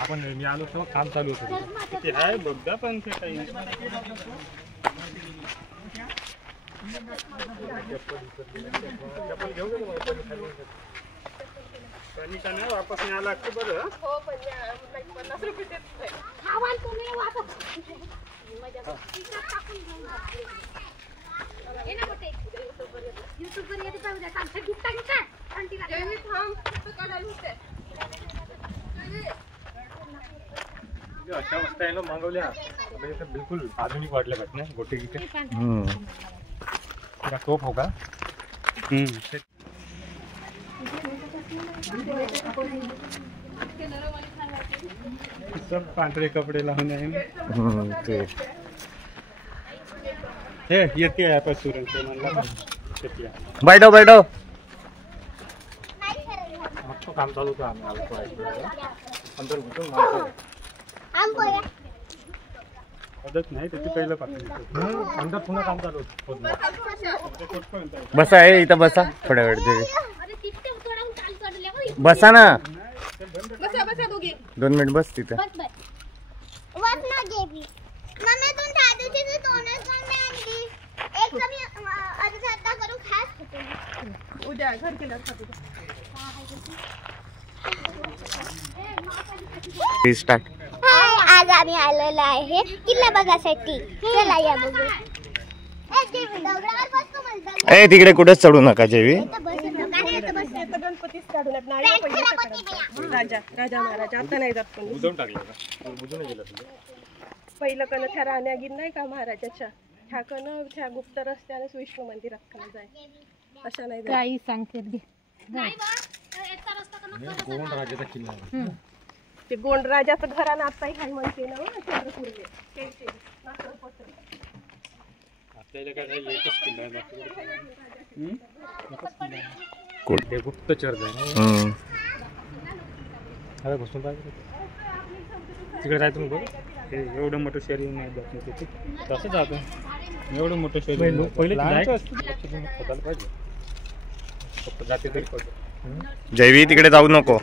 आपण मी आलो तेव्हा काम चालू होतं. किती आहे बघा पण ते काही वापस नाही आला की बरं. हो पण 50 रुपये देत नाही. खावाल तुम्ही वापस. ये ना मोठे YouTubeवर येते जाऊ द्या. काल गिफ्ट टाका. आंटीला मी थांब काढायला होते. अशा वस्तू आहे ना मागवल्या म्हणजे बिलकुल आधुनिक वाटल्या घटना गोटे गिटे. तेरा तोप होगा. सब पांढरे कपडे लावून आहे. हे येते आहे पासून ते म्हणला बैठो बैठो. मग काम चालू होतं आम्ही आलो अंदर घुसून नाही त्याची पहिलं पासून अंदर पुन्हा काम चालू होतं. बसा आहे इथं बसा थोड्या वेळ तरी बसा ना. 2 मिनिट बस तिथं. उद्या घर केलं स्टार्ट. आज आम्ही आलेलो आहे किल्ला बघासाठी. चला या बघू. ए तिकडे कुठेच चढू नका जेवी. गणपतीच काढून राजा राजा महाराज आता नाही जात कोणी. बुजवून टाकलं का? बुजून गेलं पहिलं कण त्या राण्यागीर नाही का महाराजाच्या ह्या कण त्या गुप्त रस्त्याने विष्णू मंदिरात कण जाय अशा नाही काही सांगते गोंड राजाचा किल्ला. ते गोंड राजाचं घरानं आताही काय म्हणते ना चंद्रपूर्वे आपल्याला काय एकच किल्ला आहे. गुप्तचर जाय घुसून पाहिजे तिकडे जायचं मग. एवढं मोठं शहर येऊन नाही जात तिथे तसं जातं. एवढं मोठं शहर पहिले पाहिजे जाते तरी पडतं. जैवी तिकडे जाऊ नको.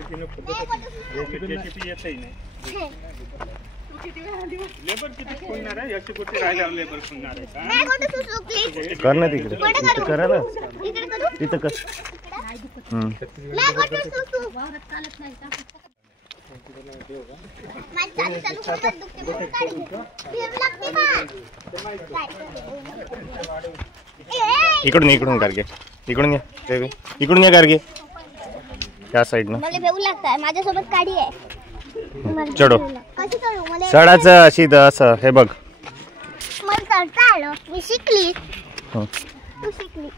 लेबर किती खोलणार आहे याची कुठे राहिल्यावर लेबर खोलणार आहे का? कर ना तिकडे तिथे करा ना तिथं कर. इकडून इकडून गार्गे इकडून या जैवी इकडून या गार्गे त्या साईडनं. मला भेऊ लागतंय. माझ्यासोबत काडी आहे. चढो. कशी चढू? मला चढायचं अशी असं हे बघ. मला चढता आलं. मी शिकली. तू शिकली.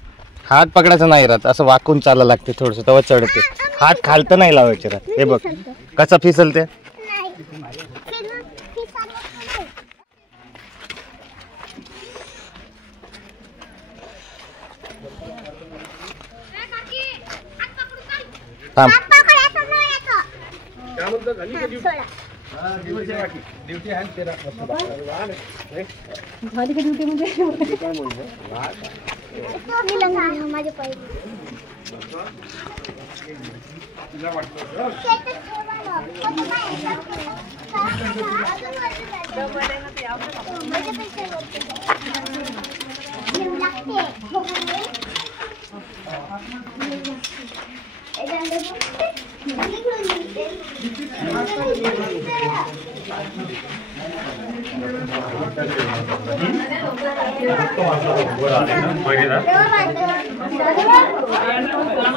हात पकडायचा नाही राहत असं वाकून चालायला लागते थोडस तेव्हा चढते. हात खालतं नाही लावायचे राहत. हे बघ कसं फिसलते. थांब. ड्युटी आहे तेरा झाली का ड्युटी म्हणजे माझे पाय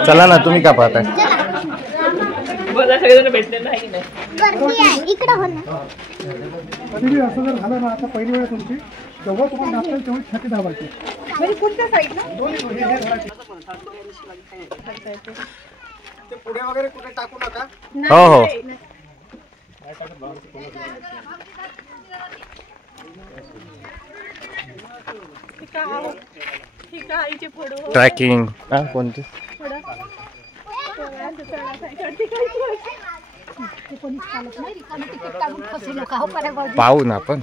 चला ना तुम्ही का पाहताय. इकडे हो ना. कधी असं जर झालं ना आता पहिली वेळ तुमची जेव्हा तुम्हाला दाखवेल तेव्हा छाती दाबायची. म्हणजे कोणत्या साईडला ते पुढे वगैरे कुठे टाकू नका. हो हो ठीक आहे आईचे फोडो ट्रॅकिंग कोणती पाहू ना आपण.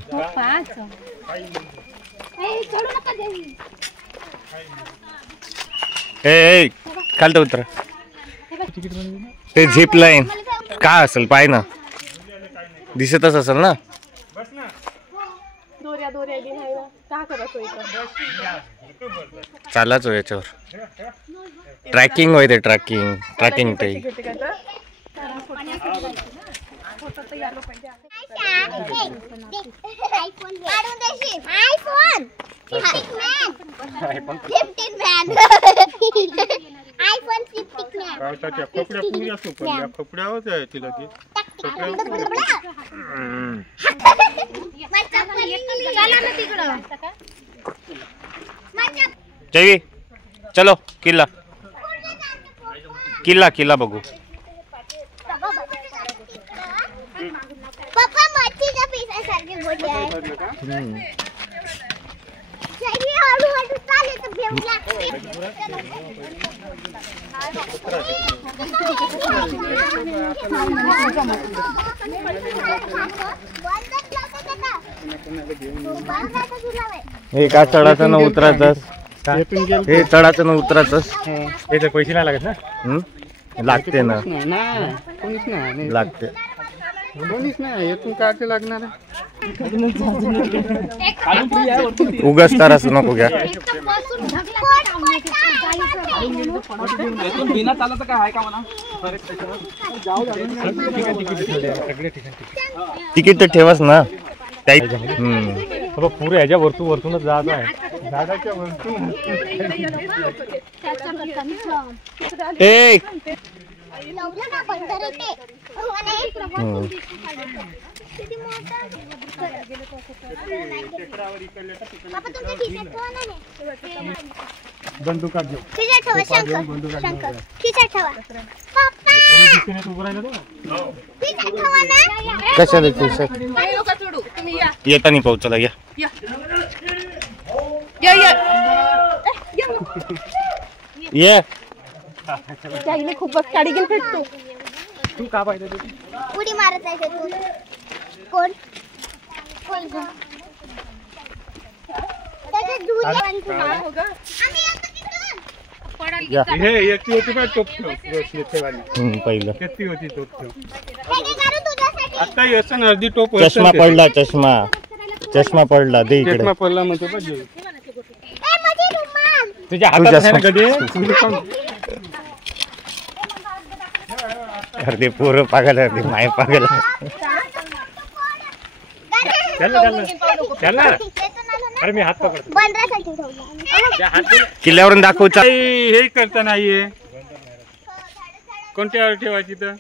ए खालतं उतरा. ते झिप लाईन काय असेल पाय ना. दिसतच असेल ना. बस ना. दोऱ्या बी नाही ना, का करत इथं? चालाच हो याच्यावर. ट्रॅकिंग होय ते ट्रॅकिंग ते. कपड्या पुरी असतो पण या कपड्यावर आहे तिला ती. जयवी चलो किल्ला किल्ला किल्ला बघू. पप्पा मच्छीच्या पिसासारखे मोठे आहे. जयवी हळूहळू चालले तर भेव लागते. हे का चढायचं ना उतरायचंस. हे चढायचं ना उतरायचंस. याचे पैसे नाही लागत ना. लागते ना. कोणीच नाही लागते. कोणीच नाही येथून काय ते लागणार. उगाच तर असं नको घ्या. बिना चालत काय आहे का म्हणा. तिकीट तर ठेवाच ना. पुरे ह्याच्या वरतूनच जात आहे. झाडाच्या वरतून ए बंदुका घेऊ. कशाला येता नाही पाऊस. चला या ये. खूपच काढी गेल भेटतो. तू का पाहिजे उडी मारत आहे तू. कोण कोण त्याचे दूध या. हे याची होती बा टोप ठेव. पहिलं किती होती टोप ठेव. तुझ्यासाठी आता येसन अर्धी टोप. चष्मा पडला. चष्मा पडला. दे इकडे. चष्मा पडला म्हणजे पाहिजे. तुझ्या तुझ्या हातात कधी. अर्धे पोरं पागल अर्धे माय पागल. अरे मी हात पकडतो. किल्ल्यावरून दाखवू. हे करता नाहीये. कोणत्यावर ठेवायची तर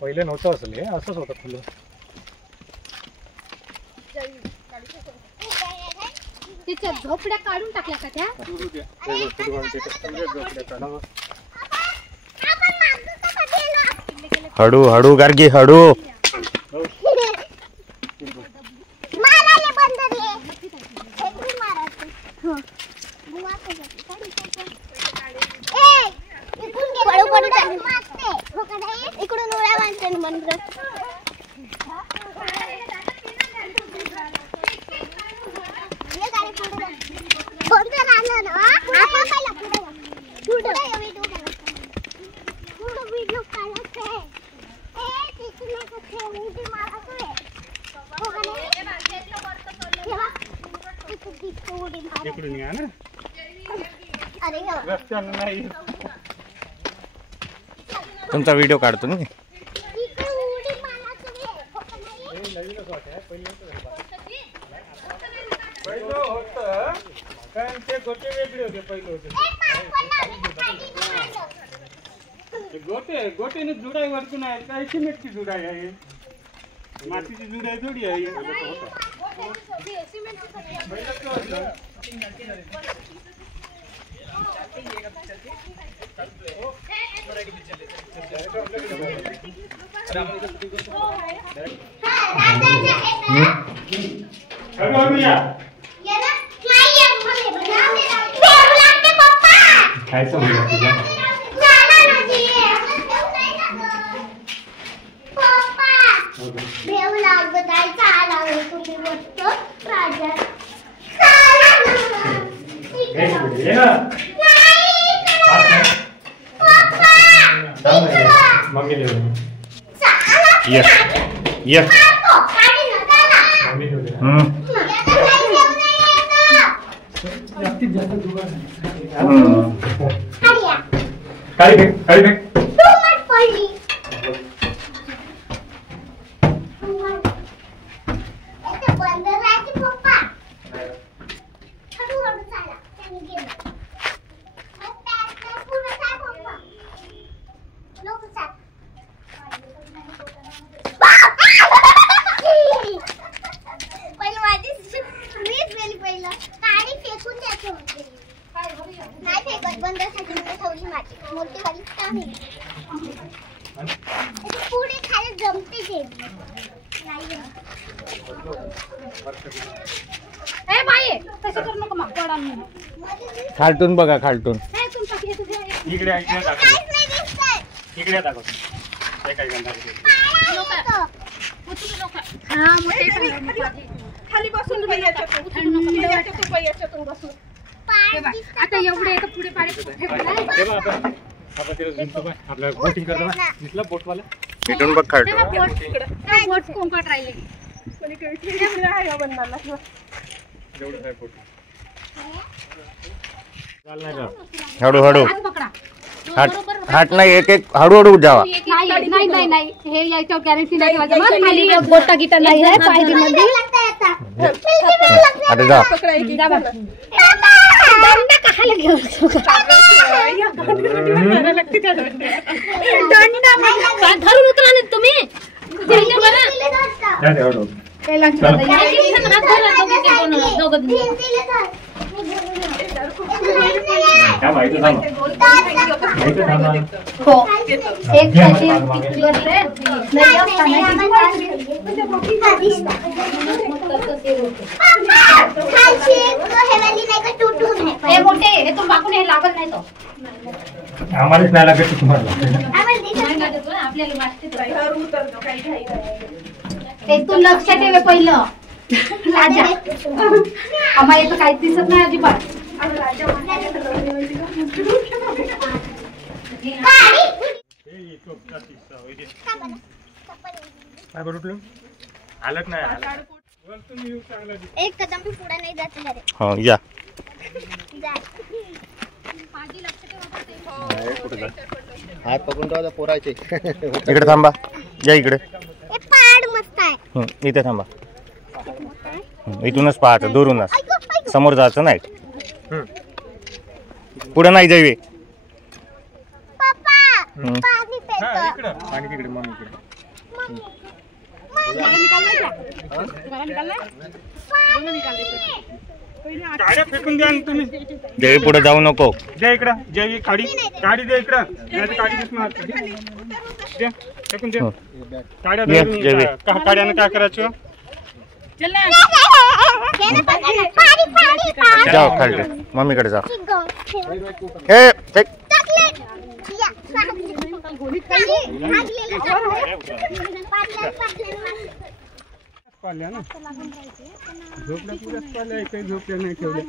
पहिले नव्हतं असं. हे असंच होतं फुलं. तिच्या झोपड्या काढून टाकल्या का त्या. हळू हळू गार्गी हळू. इकडून उड्या मारते मंत्र. इकडून या ना. अरे रस्त्याला नाही. तुमचा व्हिडिओ काढतो मी. पहिलं होतं कारण ते गोटे वेगळे होते. पहिलं होते गोटेने जुडाई वरतून आहे. काही सिमेंटची जुडाई आहे. मातीची जुडाई थोडी आहे. भेव लागताय चालावे तुम्ही मस्त राजा मम्मी खालटून बघा खालटून इकडे दाखव खाली बसून याच्यातून बसून आता एवढे पुढे आपल्या बोटिंग करतो दिसला बोटवाला इथून बघ खालटून बोट कोंकट राहिले हळूहळू हात नाही एक एक हळूहळू जावा नाही हे याच्यावर गॅरंटी नाही खाली बोटा गिटा नाही आहे पायरीमध्ये आता जा धरून उतरा ना तुम्ही आम्हालाच नाही लागत तुम्हाला तू लक्ष ठेवे पहिलं राजा आम्हाला तर काहीच दिसत नाही अजिबात काय बरोबर आलत नाही एक कदम भी पुढे नाही जात रे हो या हात पकडून ठेवा पोरायचे इकडे थांबा या इकडे हे पहाड मस्त आहे इथे थांबा इथूनच पाहायचं दुरूनच समोर जायचं नाही पुढे नाही जावे पप्पा पाणी पेतो पाणी तिकडे मग इकडे गाड्या फेकून द्या तुम्ही जय पुढे जाऊ नको द्या इकडं जय गाडी द्या इकडं नाही गाडी दिसणार द्या फेकून द्या काड्या काड्यानं काय करायचं जाओ खाली मम्मीकडे जा हे पाल्या ना झोपल्या पुऱ्याच पाल्या काही झोपल्या नाही ठेवल्या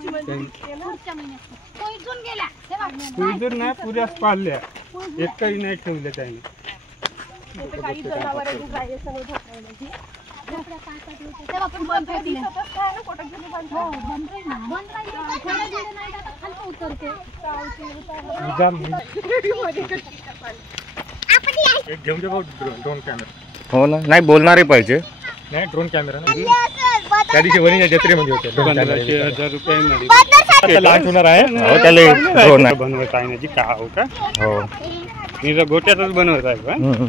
कुजूर नाही पुऱ्याच पाळल्या एकही नाही ठेवल्या त्याने काही जनावर घेऊन दे ड्रोन कॅमेरा हो ना नाही बोलणारे पाहिजे नाही ड्रोन कॅमेरा त्या दिवशी वणी जत्रेमध्ये होते 1000 रुपये लांच होणार आहे हो त्याला ड्रोन बनवत आहे ना का हो का हो मी जर गोट्यातच बनवत आहे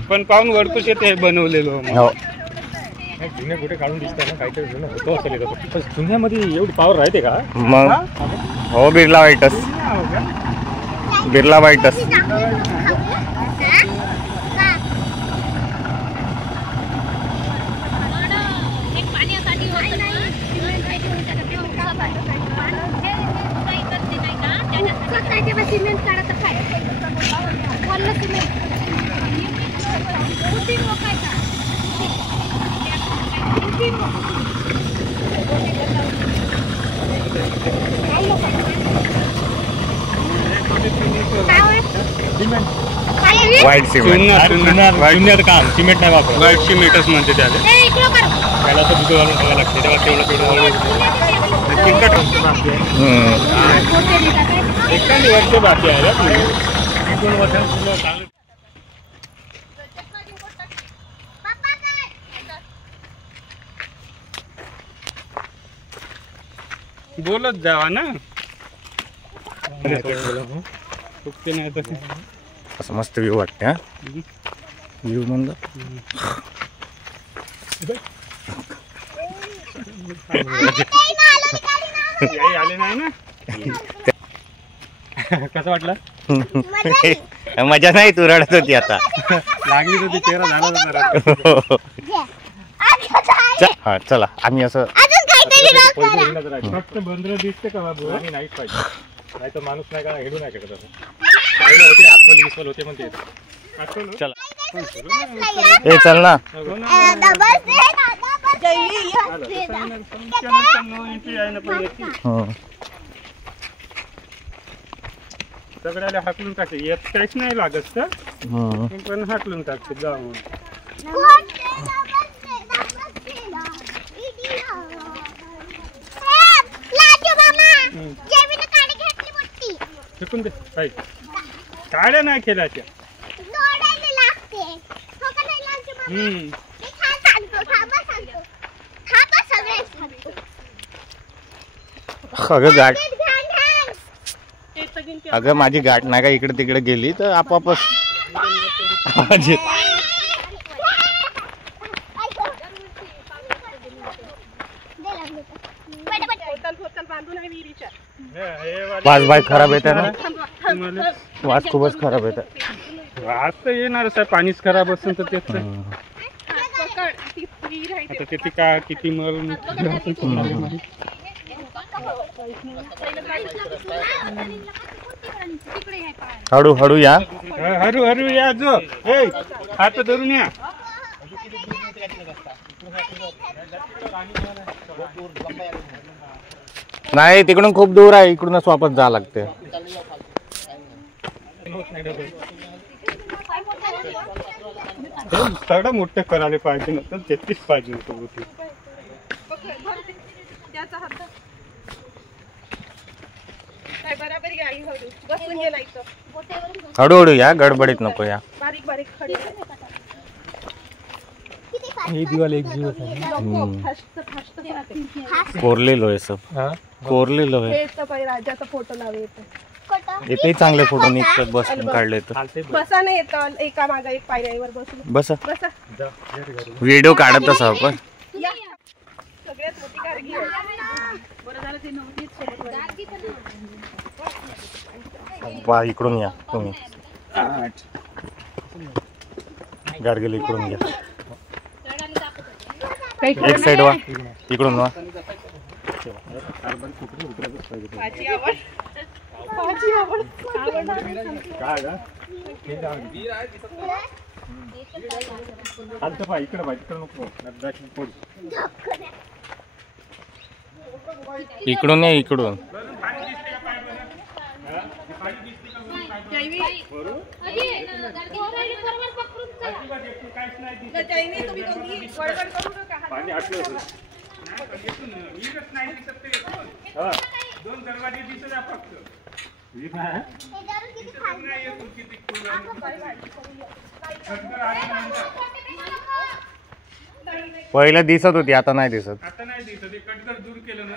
पण पाहून वडकुश येते बनवलेलो हो जुने गोटे काढून दिसतात ना काहीतरी जुनं होतो असेल पण जुन्यामध्ये एवढी पावर राहते का मग हो बिर्ला वाईटस बिर्ला वाईटस सिमेंट काढत काय सिमेंट व्हाईट सिमेंट वाईट काम सिमेंट नाही वापर वाईट सिमेंटच म्हणते त्याला त्याला असं दुध घालून ठेवायला लागते तेव्हा तेवढं चिकट असतं बाकी आहे एखादी वर्ष बाकी आहे 2 वर्षांपूर्वी चांगलं बोलत जावा ना चुकते नाही तर असं मस्त व्ह्यू वाटते. हा व्ह्यू म्हणलं आले नाही ना कसं वाटलं मजा नाही तू रडत होती आता लागली तर ती चेहरा झाला होता. हा चला आम्ही असं फक्त बंदर दिसते का बाबू आणि नाहीच पाहिजे नाही तर माणूस नाही का हेडू नाही शकत असं पहिलं होते अस्वल विस्वल होते म्हणते चला ए चल ना सगळ्याला हाकलून टाकते येत काहीच नाही लागत तर पण हाकलून टाकते जाऊन फेकून दे काही काड्या नाही खेळायच्या अगं गाठ अगं माझी गाठ नाही का इकडे तिकडे गेली तर आपोआपच आवाज येत. वास बाय खराब येते ना वास खूपच खराब येते. वास तर येणारच आहे पाणीच खराब असेल तर त्याच आता किती का किती मल हळू हळू या हरू हरू या जो हात धरून या नाही तिकडून खूप दूर आहे इकडूनच वापस जावं लागते. सगळं मोठं करायला पाहिजे नसतं तेच पाहिजे होतं हळूहळू या गडबडीत नको या. बारीक बारीक खडी कोरलेलो आहे सब कोरलेलो आहे. राजाचा फोटो लावले इथे चांगले फोटो निघतात बसून काढले तर बसा नाही येत एका मागे एक पायऱ्यावर बसून बसा बसा व्हिडिओ काढत असा आपण सगळ्यात मोठी गार्गी आहे. बरं झालं ती नव्हतीच वा इकडून या तुम्ही गाडगेला इकडून घ्या एक साइड वा इकडून वा इकडून या इकडून दोन दरवाजे दिसत आहे फक्त पहिला दिसत होती आता नाही दिसत. आता नाही दिसत ते कटकर दूर केलं ना.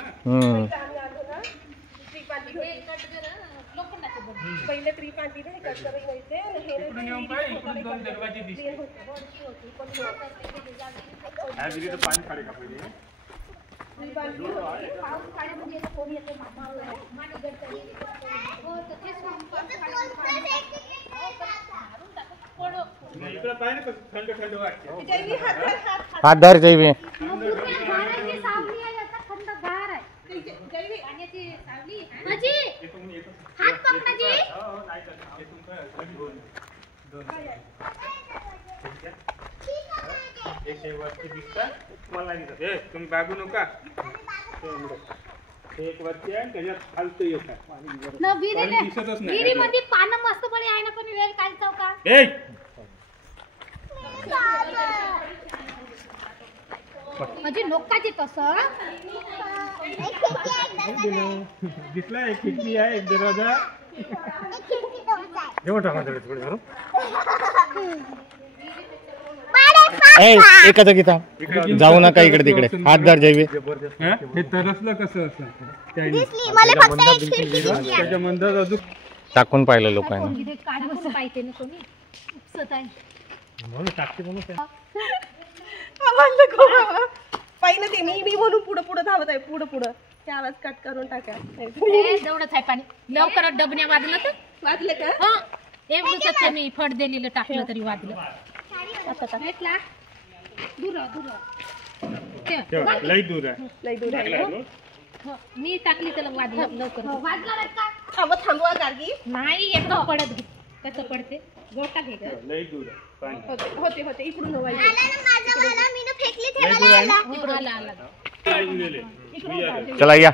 पहिले ट्रिप आणली नाही कटकरी व्हायचे इकडून येऊन पाहिजे इकडून दोन दरवाजे दिसते पाणी काढे का पहिले इकडे पाहिजे थंड थंड वाटते. हात धर जैवी वरती दिसतात मला नाही दिसत. हे तुम्ही बागू नका. हे एक वरती आहे त्याच्यात खालतं एक आहे. ना विहिरीले दिसतच नाही. विहिरीमध्ये पानं मस्त पणे आहे ना पण वेळ काय चौका ए म्हणजे लोकांची तसं दिसला एक खिडकी आहे एक दरवाजा. जेवण टाका थोडं धरून. एका जागी थांब. जाऊ नका इकडे तिकडे. हातदार जैवे. हे तरसलं कसं असं मला त्याच्या मंदात अजून टाकून पाहिलं लोकांना. इथे काढ बस पाहिजे ना कोणी उपसत आहे म्हणून टाकते म्हणून पहिलं ते मी म्हणून पुढं पुढं धावत आहे पुढं ते आवाज कट करून टाका. जवळच आहे पाणी लवकर डबण्या वाजलं तर वाजले का? हा एवढंच मी फड दिलेलं टाकलं तरी वाजलं. आता भेटला दूर लई दूर आहे. लई दूर आहे. मी टाकली त्याला वाजलं लवकर वाजला थांबवा गार्गी. नाही एकदम पडत घे कसं पडते गोटा घे ग. लई दूर आहे पाणी. होते इकडून नवाई. आला आला चला या.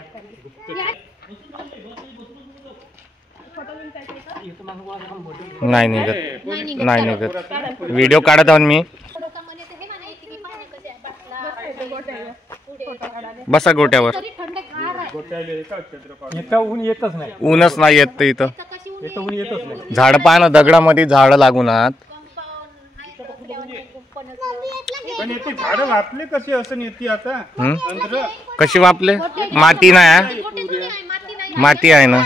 नाही निघत. व्हिडिओ काढत आहोत मी. बसा गोट्यावर. इथं ऊन येतच नाही. ऊनच नाही येत तर इथं. इथं ऊन येतच नाही. झाड पाहा दगडामध्ये झाड लागून आहात. पण येते झाडं वापले कसे असं येते आता. अंतर कशी वापले. माती नाही. माती आहे ना.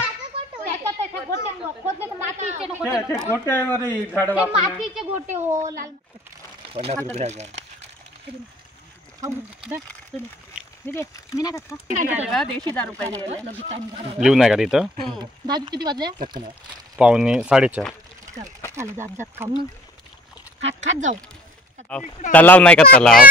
गोट्यावर झाड वापले. मातीचे गोटे हो लाल 50 रुपये. मी नाही देशी दारू पाहिजे. लिहू नाही का तिथं. दादू किती वाजले 4:45. चालू जात खाऊ ना खात जाऊ. तलाव नाही का तलाव.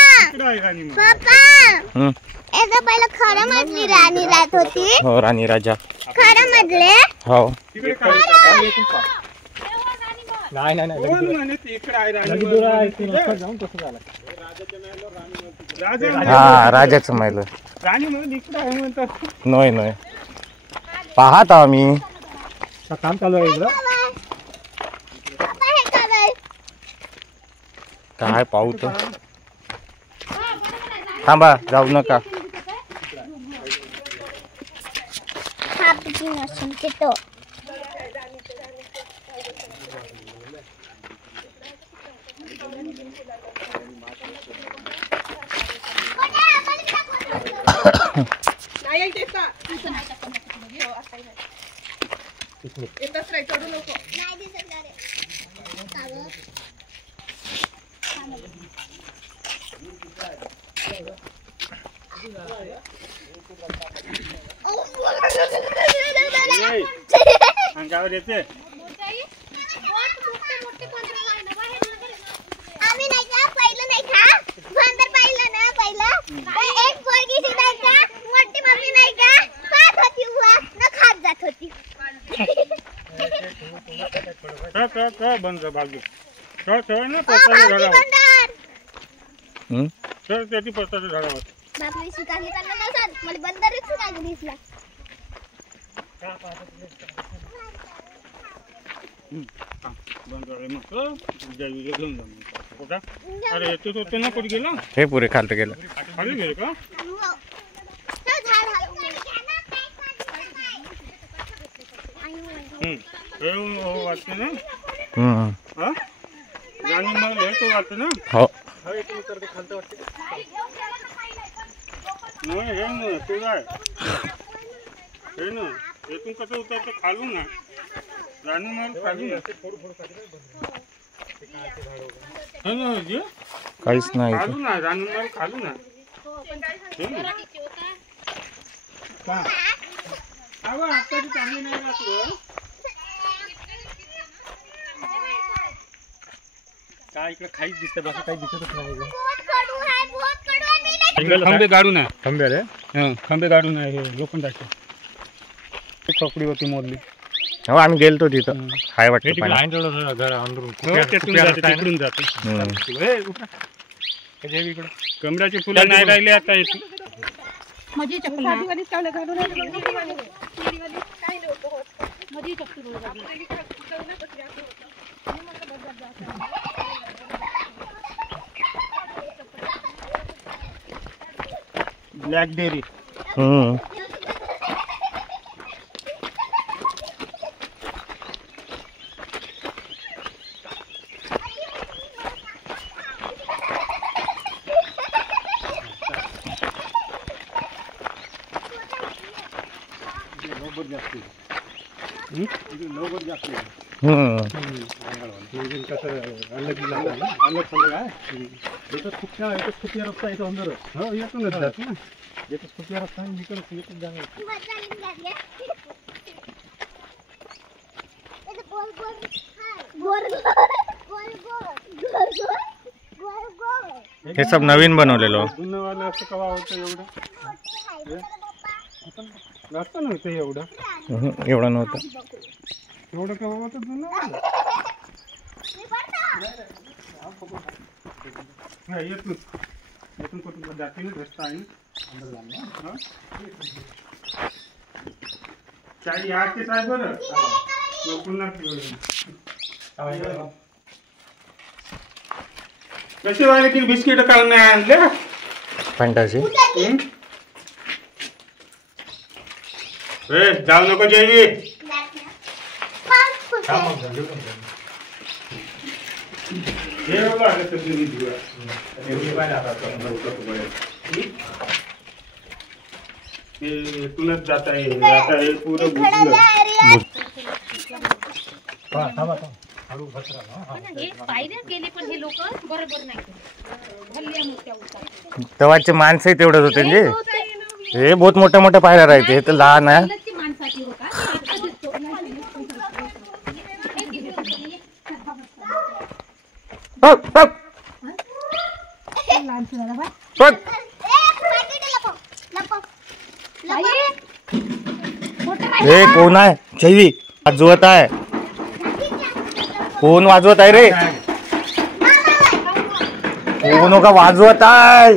पहिलं खरं मधली राणी राहत होती. हो राणी राजा. खरं मधले हो हा राजाचं महिल. राणी म्हणून इकडे आहे म्हणतात. नाही पाहत आम्ही. काम चालू आहे इकडं. काय पाहू तर. थांबा जाऊ नका. येतच नाही चढू नको. अंगावर येते. आम्ही नाही का पहिलं नाही का बंदर पाहिलं ना पहिलं एक पोरगी ती नाही का मोठी मम्मी नाही का खात होती हुआ न खात जात होती. बंद बाजू ना बंदर त्याची पत्ताच्या झाडावर. बापरे शिकारी त्यांना नसत मला बंदरच शिकारी दिसला. बंद घेऊन जा. अरे येतो तो ना कुठे गेला. हे पुरे खालत गेलं. खाली गेले का. वाटते ना. हा राणी मग तो वाटते ना. हो नाही हे ना तू काय हे ना येथून कसं उतरतं खालून ना. राणी मग खाली काहीच नाही. खालू ना राणी मग खालू ना. आता चांगली नाही राहतो. काय इकडे खाईच दिसतं बाकी काही दिसतच नाही. खंबे गाडून आहे. खंबे रे. खंबे गाडून आहे हे लोखंडाचे. कपडी होती मोडली. हो आम्ही गेलतो तिथं. हाय वाटतं तिकडून जाते. इकडं कमळाची फुलं नाही राहिले आता इथे. माझी चप्पल साधीवालीच कावलं घालून राहिली, मग निडीवाली काही नव्हतं होत. माझी चप्पल आपल्या इकडे गवण्यातच असं होतं. मी म्हटलं बस जा. Black dairy. हे सब नवीन बनवलेलो. जुनवालं असं कवा होतं एवढं असतं नव्हतं एवढं एवढं नव्हतं. एवढं कवा होतं जुनं. येथून कुठून जाते ना रस्ता आहे ना. चाळी आठशे आहे बरं. पुन्हा कसे वाले की बिस्किट काढून नाही आणले फॅन्टासी. जाऊ नको जेवी. तुलाच जाता येईल पुरं पायऱ्या गेले पण हे लोक बरोबर नाही तेव्हाचे माणसंही तेवढंच होते म्हणजे. हे बहुत मोठ्या मोठ्या पायऱ्या राहते. हे तर लहान आहे. माणसाची होता हे कोण आहे जैवी वाजवत आहे. कोण वाजवत आहे रे. कोण का वाजवत आहे.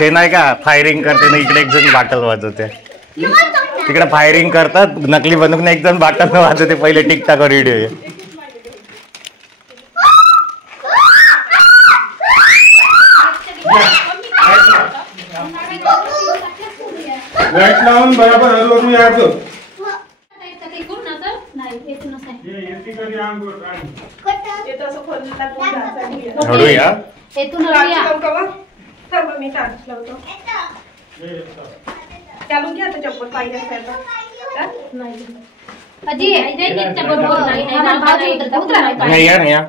ते नाही का फायरिंग करते ना इकडे एक जण बाटल वाजवते. तिकडे फायरिंग करतात नकली बंदूक ना एक जण बाटल वाजवते. पहिले टिकटॉकवर व्हिडिओ आहे. लाईट लावून बरोबर हळूहळू यायचं. हळू या. मी चार्ज लावतो. चालून घ्या आता चप्पल पाहिजे असेल तर. नाही या नाही या.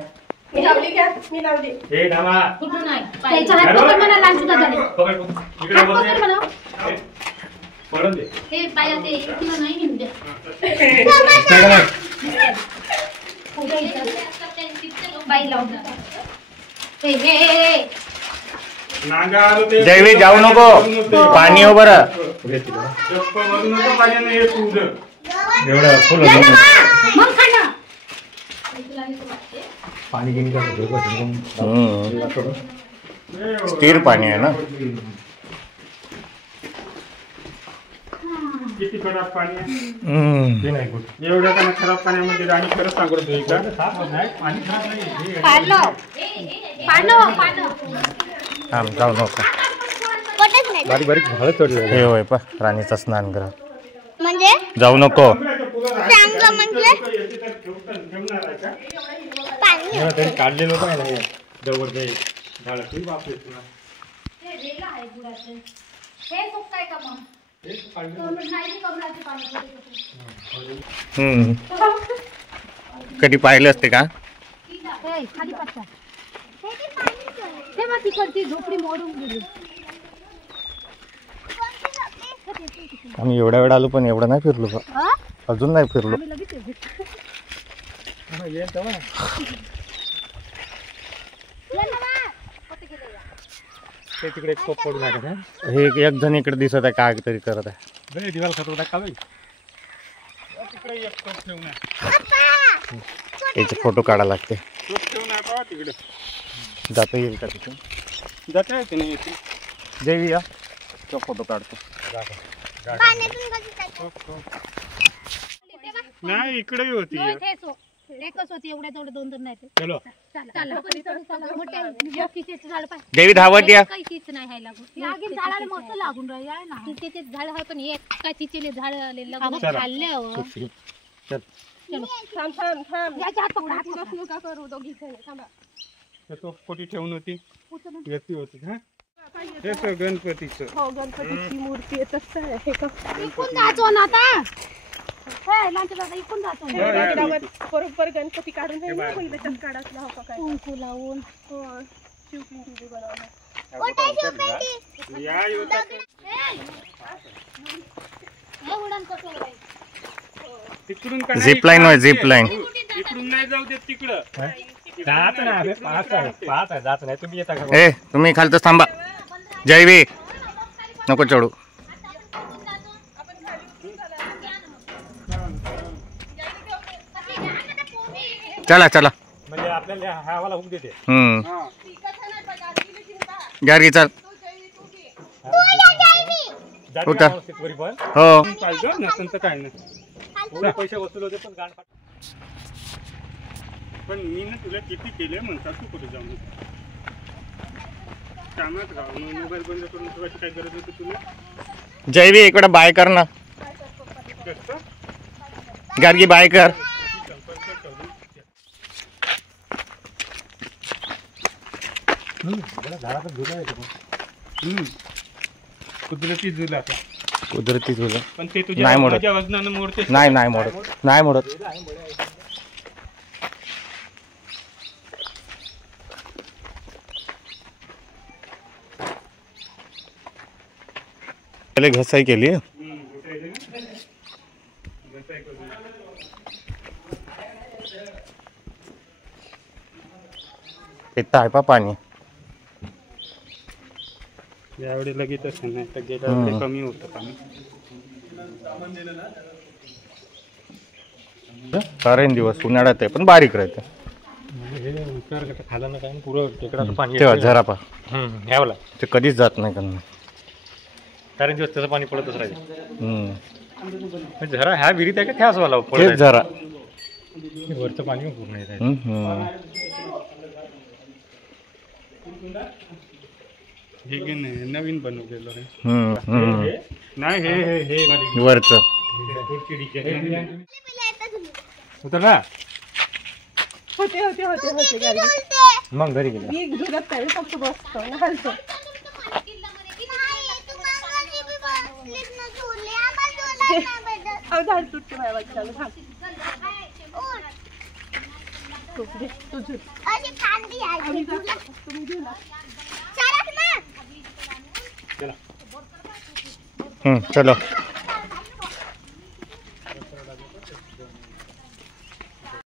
मी लावली घ्या. मी लावली. त्याच्या हात पकड म्हणा लहान सुद्धा झाले. हात पकड म्हणा. हे पाया ते किलो नाही घेऊन द्या. बाई लावून जैवी जाऊ नको. पाणी हो बरं. स्थिर पाणी आहे ना. किती खराब पाणी आहे. एवढ्या का खराब पाण्यामध्ये राणी खरंच सांगत होती का. जाऊ नको. बारीक बारीक झालं चढलं. हे होय पा राणीचा स्नानगृह. म्हणजे जाऊ नको. तरी काढलेलं काय नाही जवळ जाईल झाड तू बापरे तुला. कधी पाहिले असते का. खाली पत्ता तेव्हा तिकडची झोपडी मोडून गेली. आम्ही एवढ्या वेळ आलो पण एवढं नाही फिरलो का. अजून नाही फिरलो. तिकडे एक पडू लागत आहे. हे एक जण इकडे दिसत आहे काय तरी करत आहे. दिवाल खातो का तिकडे एक ठेवून त्याचे फोटो काढायला लागते. ठेवून आहे पाहा तिकडे जाता येईल का तिथून? जाता येते नाही येते. जयवी या तो फोटो काढतो. नाही इकडेही होती. एकच होती एवढ्या तेवढे 2-2 नाही. चलो जयवी धावत या. काही तीच नाही आहे लागून झाडाला मस्त लागून राहिले आहे ना. तिचे झाड आहे पण एक काय तिचे झाड आले लागून खाल्ल्यावर. थांब थांब थांब याच्या हात पकडा, हात पुढं पकडा. नका करू दोघी जण थांबा. तो कोटी ठेवून होती येते होती. हा हे सर गणपतीचं. हो गणपतीची मूर्ती आहे तसं आहे हे का इकडून जायचो ना आता. हे लांच दादा इकडून जातो. हे दगडावर बरोबर गणपती काढून आहे ना पहिलं त्यात काढायला हवं काय कुंकू लावून हो शिवपिंडी बनवलं. या येतात. हे उडान कसं आहे. तिकडून का झिप लाईन होय, झिप लाईन. इकडून नाही जाऊ देत तिकडं. जात नाही पाच आहे जात नाही. तुम्ही येता का? ए तुम्ही खालतच थांबा. जयवी नको चढू. चला चला. म्हणजे आपल्याला हा वाला हुक देते. गाडी चल. जाते उतर. व्यवस्थित वरी पण. हो पाहिजे नसेल तर काय नाही. थोडे पैसे वसूल होते पण गाड पण मी ना तुला किती केले म्हणतात तू कुठे जाऊन कामात राहा. मोबाईल बंद करून तुझी काय गरज होती तुला? जयवी इकडे बाय कर ना. गाडगी बाय कर. कुदरती झुला कुदरती तुझं पण ते नाही तुझ्या मोडत. माझ्या वजनानं मोडते. नाही नाही मोडत. नाही मोडत. पहिले घसाई केली. पिता आहे पा पाणी. यावेळी लगेचच नाही तर गेल्या वेळी कमी होतं पाणी. कारण दिवस उन्हाळ्यात आहे पण बारीक राहते. खाला ना काय पुरं टेकडाचं पाणी तेव्हा झरा पा घ्यावला ते कधीच जात नाही त्यांना. कारण दिवस त्याचं पाणी पडतच राहील. झरा ह्या विहिरीत आहे का त्याच वाला तेच झरा. वरचं पाणी पूर्ण येत आहे. हे की नाही नवीन बनवलेलं आहे. नाही हे हे हे वरच उतरला. होते होते होते होते गाडी मग घरी गेला. मी झुलत नाही फक्त बसतो ना हलतो. अहो झाड तुटते माझ्या वाटलं थांब. तू झुल तुम्ही झुला. चलो.